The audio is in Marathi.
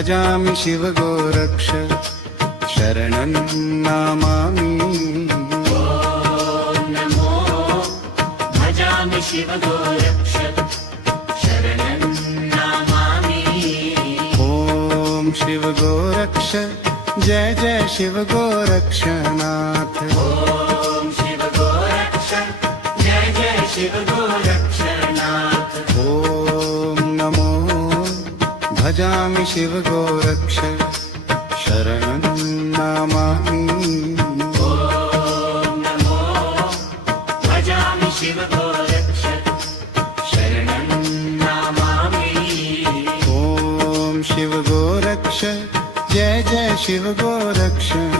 भजामि शिव गोरक्ष शरणं नमामि। ॐ नमो भजामि शिव गोरक्ष शरणं नमामि। ॐ शिव गोरक्ष जय जय शिव गोरक्षनाथ। ॐ शिव गोरक्ष जय जय शिव गोरक्षनाथ। ॐ नमो भजामि शिव गोरक्ष शरणं नमामि। ॐ नमो भजामि शिव गोरक्ष शरणं नमामि। ॐ शिव गोरक्ष जय जय शिव गोरक्षनाथ।